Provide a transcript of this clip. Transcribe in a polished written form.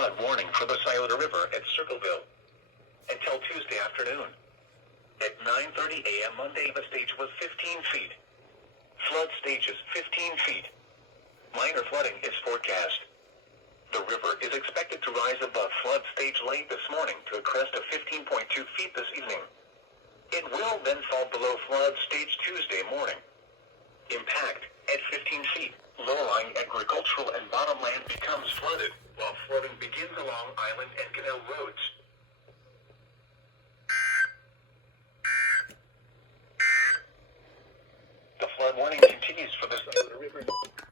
flood warning for the Scioto River at Circleville until Tuesday afternoon. At 9:30 a.m. Monday, the stage was 15 feet. Flood stage is 15 feet. Minor flooding is forecast. The river is expected to rise above flood stage late this morning to a crest of 15.2 feet this evening. It will then fall below flood stage Tuesday morning. Impact at 15 feet. Low-lying agricultural and bottomland becomes flood.